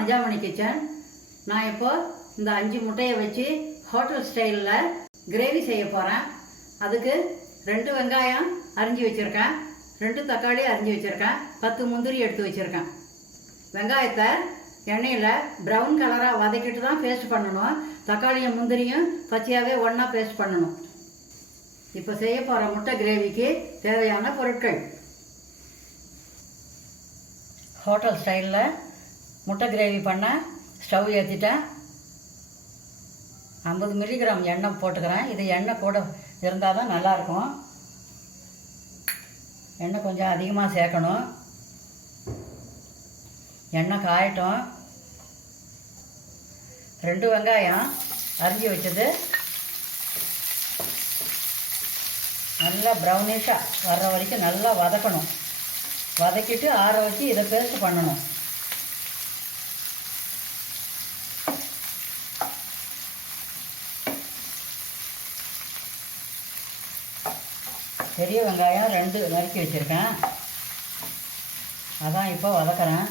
Anjamani kitchen நான் இப்போ இந்த அஞ்சு முட்டையை வச்சு ஹோட்டல் ஸ்டைலில் கிரேவி செய்ய போகிறேன் அதுக்கு ரெண்டு வெங்காயம் அரிஞ்சு வச்சுருக்கேன். ரெண்டு தக்காளி அரிஞ்சு வச்சுருக்கேன். பத்து முந்திரி எடுத்து வச்சுருக்கேன். வெங்காயத்தை எண்ணெயில் ப்ரௌன் கலராக வதக்கிட்டு தான் பேஸ்ட் பண்ணணும். தக்காளியும் முந்திரியும் பச்சையாகவே ஒன்றா பேஸ்ட் பண்ணணும். இப்போ செய்ய போகிற முட்டை கிரேவிக்கு தேவையான பொருட்கள். ஹோட்டல் ஸ்டைலில் முட்டை கிரேவி பண்ண ஸ்டவ் ஏற்றிட்டேன் ஐம்பது மில்லிகிராம் எண்ணெய் போட்டுக்கிறேன். இது எண்ணெய் கூட இருந்தால் தான் நல்லாயிருக்கும். எண்ணெய் கொஞ்சம் அதிகமாக சேர்க்கணும். எண்ணெய் காயட்டும். ரெண்டு வெங்காயம் அரிஞ்சு வச்சது. நல்லா ப்ரௌனிஷாக வர்ற வரைக்கும் நல்லா வதக்கணும். வதக்கிட்டு ஆற வச்சு இதை பேஸ்ட் பண்ணணும். பெரிய வெங்காயம் ரெண்டு நறுக்கி வச்சுருக்கேன். அதான் இப்போ வதக்குறேன்.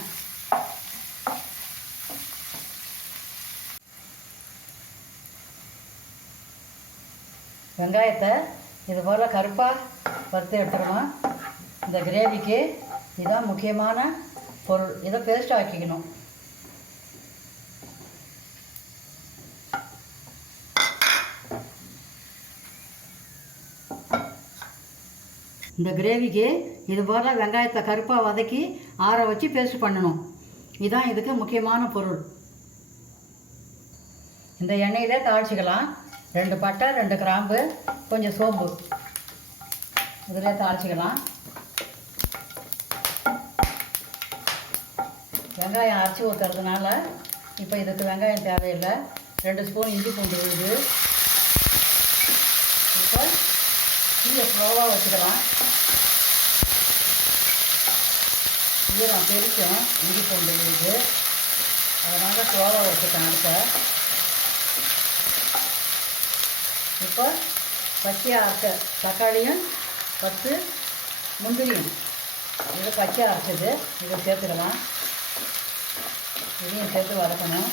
வெங்காயத்தை இது போல் கருப்பாக வறுத்து எடுத்துருமா இந்த கிரேவிக்கு இதுதான் முக்கியமான பொருள். இதை பேஸ்ட் ஆக்கிக்கணும். இந்த கிரேவிக்கு இது போல் வெங்காயத்தை கருப்பாக வதக்கி ஆற வச்சு பேஸ்ட் பண்ணணும். இதுதான் இதுக்கு முக்கியமான பொருள். இந்த எண்ணெயிலே தாளிச்சிக்கலாம். ரெண்டு பட்டை ரெண்டு கிராம்பு கொஞ்சம் சோம்பு. இதில் தாளிச்சிக்கலாம். வெங்காயம் அரைச்சி ஊற்றுறதுனால இப்போ இதுக்கு வெங்காயம் தேவையில்லை. ரெண்டு ஸ்பூன் இஞ்சி பூண்டு விழுது. இப்போ கீழே ஸ்லோவாக வச்சுக்கலாம். ஈரம் பெருக்கும் இஞ்சி பூண்டு இது அதனால் ஸ்லோவாக வச்சுட்டேன் அடுத்த இப்போ பச்சையாக அரைச்ச தக்காளியும் பத்து முந்திரியும். இது பச்சையாக அரைச்சது. இதை சேர்த்துக்கலாம் இதையும் சேர்த்து வதக்கணும்.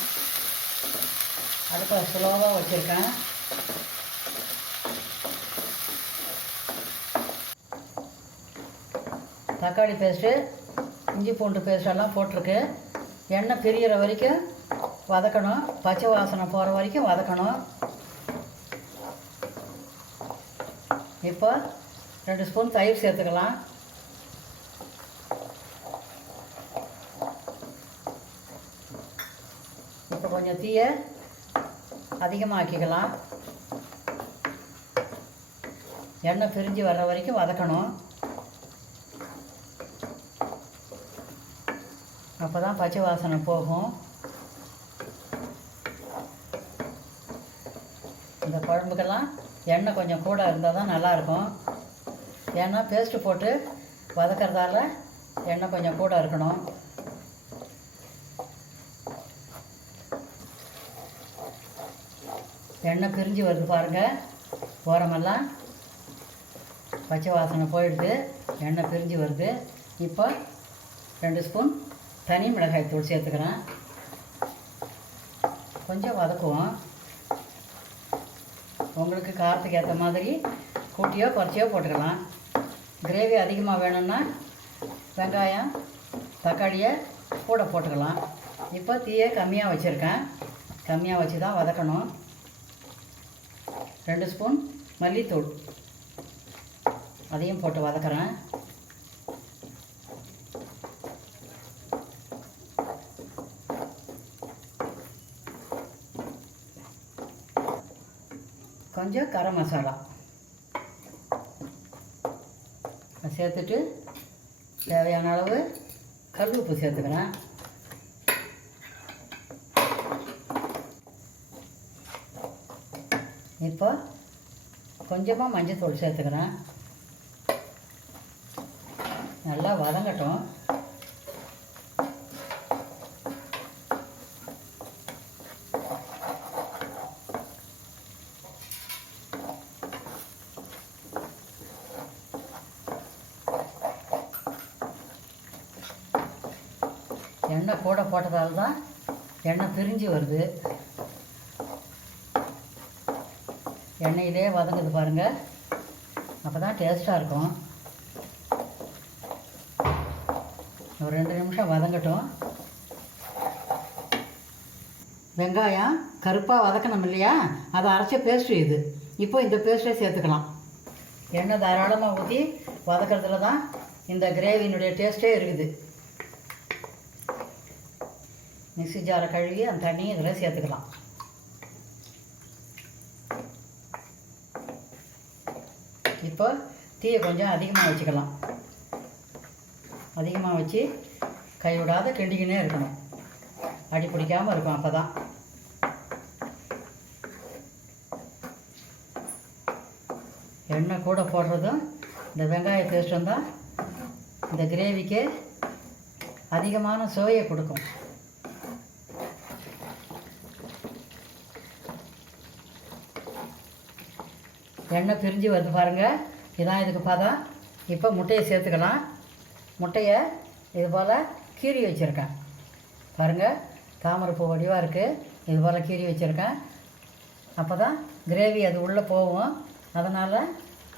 அடுப்பை ஸ்லோவாக வச்சுருக்கேன். தக்காளி பேஸ்ட்டு இஞ்சி பூண்டு பேஸ்டெல்லாம் போட்டிருக்கு. எண்ணெய் பிரியிற வரைக்கும் வதக்கணும். பச்சை வாசனை போகிற வரைக்கும் வதக்கணும். இப்போ ரெண்டு ஸ்பூன் தயிர் சேர்த்துக்கலாம். இப்போ கொஞ்சம் தீயை அதிகமாக்கிக்கலாம். எண்ணெய் பிரிஞ்சு வர்ற வரைக்கும் வதக்கணும். அப்போ தான் பச்சை வாசனை போகும். இந்த குழம்புக்கெல்லாம் எண்ணெய் கொஞ்சம் கூட இருந்தால் தான் நல்லாயிருக்கும். ஏன்னா பேஸ்ட்டு போட்டு வதக்கிறதால எண்ணெய் கொஞ்சம் கூட இருக்கணும். எண்ணெய் பிரிஞ்சு வருது பாருங்கள் ஓரமெல்லாம் பச்சை வாசனை போயிடுது. எண்ணெய் பிரிஞ்சு வருது. இப்போ ரெண்டு ஸ்பூன் தனி மிளகாய் தூள் சேர்த்துக்கிறேன். கொஞ்சம் வதக்குவோம். உங்களுக்கு காரத்துக்கு ஏற்ற மாதிரி கூட்டியோ குறைச்சியோ போட்டுக்கலாம். கிரேவி அதிகமாக வேணும்னா வெங்காயம் தக்காளியை கூட போட்டுக்கலாம். இப்போ தீயை கம்மியாக வச்சுருக்கேன். கம்மியாக வச்சு தான் வதக்கணும். ரெண்டு ஸ்பூன் மல்லித்தூள். அதையும் போட்டு வதக்குறேன். கொஞ்சம் கரம் மசாலா. சேர்த்துட்டு தேவையான அளவு கல் உப்பு சேர்த்துக்கிறேன். இப்போ கொஞ்சமாக மஞ்சத்தூள் சேர்த்துக்கிறேன். நல்லா வதங்கட்டும். எண்ணெய் கூட போட்டதால் தான் எண்ணெய் பிரிஞ்சு வருது. எண்ணெயிலே வதங்குது பாருங்கள் அப்போ தான் டேஸ்ட்டாக இருக்கும். ஒரு ரெண்டு நிமிஷம் வதங்கட்டும். வெங்காயம் கருப்பாக வதக்கணும் இல்லையா? அதை அரைச்ச பேஸ்ட்டு இது. இப்போ இந்த பேஸ்ட்டை சேர்த்துக்கலாம். எண்ணெய் தாராளமாக ஊற்றி வதக்கிறதுல தான் இந்த கிரேவியினுடைய டேஸ்ட்டே இருக்குது. மிக்சி ஜாரை கழுவி அந்த தண்ணியை இதில் சேர்த்துக்கலாம். இப்போ தீயை கொஞ்சம் அதிகமாக வச்சுக்கலாம். அதிகமாக வச்சு கைவிடாத கிண்டிக்கினே இருக்கணும். அடி பிடிக்காமல் இருக்கும் அப்போ தான் எண்ணெய் கூட போடுறதும் இந்த வெங்காய பேஸ்ட்டும் தான் இந்த கிரேவிக்கு அதிகமான சுவையை கொடுக்கும். எண்ணெய் பிரிஞ்சு வருது பாருங்கள் இதான் இதுக்கு பதம். இப்போ முட்டையை சேர்த்துக்கலாம். முட்டையை இது போல் கீறி வச்சுருக்கேன். பாருங்கள் தாமரைப்பூ வடிவாக இருக்குது இது போல் கீறி வச்சுருக்கேன். அப்போ தான் கிரேவி அது உள்ளே போகும். அதனால்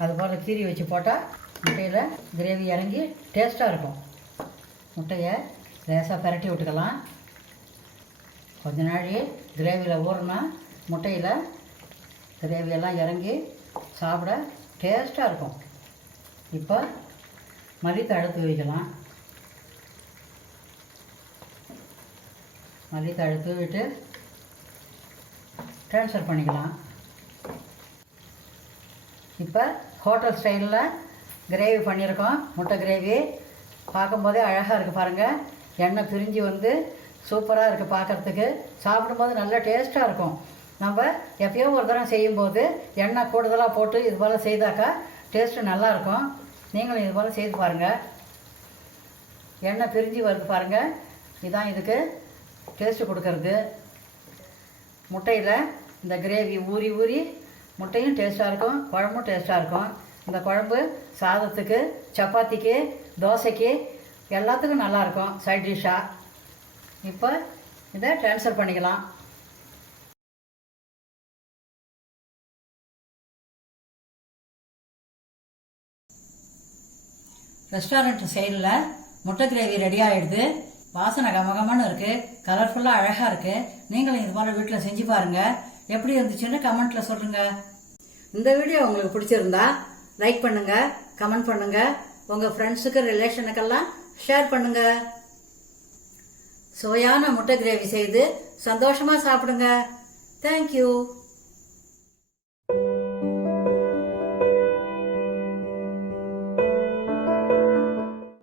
அது போல் கீறி வச்சு போட்டால் முட்டையில் கிரேவி இறங்கி டேஸ்ட்டாக இருக்கும். முட்டையை லேசாக பிரட்டி விட்டுக்கலாம். கொஞ்ச நாள் கிரேவியில் ஊறினா முட்டையில் கிரேவியெல்லாம் இறங்கி சாப்பிட டேஸ்ட்டாக இருக்கும். இப்போ மல்லித்தழை தூவிக்கலாம் அழுத்து விட்டு ட்ரான்ஸ்ஃபர் பண்ணிக்கலாம். இப்போ ஹோட்டல் ஸ்டைலில் கிரேவி பண்ணியிருக்கோம். முட்டை கிரேவி பார்க்கும்போதே அழகாக இருக்குது பாருங்கள் எண்ணெய் பிரிஞ்சு வந்து சூப்பராக இருக்குது பார்க்குறதுக்கு. சாப்பிடும்போது நல்ல டேஸ்ட்டாக இருக்கும். நம்ம எப்பயோ ஒரு தரம் செய்யும்போது எண்ணெய் கூடுதலாக போட்டு இது போல் செய்தாக்கா டேஸ்ட்டு நல்லாயிருக்கும். நீங்களும் இது போல் செய்து பாருங்கள் எண்ணெய் பிரிஞ்சு வருது பாருங்கள் இதுதான் இதுக்கு டேஸ்ட்டு கொடுக்கறது. முட்டையில் இந்த கிரேவி ஊறி ஊறி முட்டையும் டேஸ்ட்டாக இருக்கும் குழம்பும் டேஸ்ட்டாக இருக்கும். இந்த குழம்பு சாதத்துக்கு சப்பாத்திக்கு தோசைக்கு எல்லாத்துக்கும் நல்லாயிருக்கும். சைட் டிஷ்ஷாக இப்போ இதை ட்ரான்ஸ்ஃபர் பண்ணிக்கலாம். ரெஸ்டாரண்ட் சைடில் முட்டை கிரேவி ரெடி ஆகிடுது வாசனை கமகமன்னு இருக்குது கலர்ஃபுல்லாக அழகாக இருக்குது நீங்களும் இது போல் வீட்டில் செஞ்சு பாருங்கள் எப்படி இருந்துச்சுன்னு கமெண்ட்டில் சொல்லுங்கள் இந்த வீடியோ உங்களுக்கு பிடிச்சிருந்தா லைக் பண்ணுங்கள் கமெண்ட் பண்ணுங்கள் உங்கள் ஃப்ரெண்ட்ஸுக்கு ரிலேஷனுக்கெல்லாம் ஷேர் பண்ணுங்கள் சுவையான முட்டை கிரேவி செய்து சந்தோஷமாக சாப்பிடுங்க. தேங்க்யூ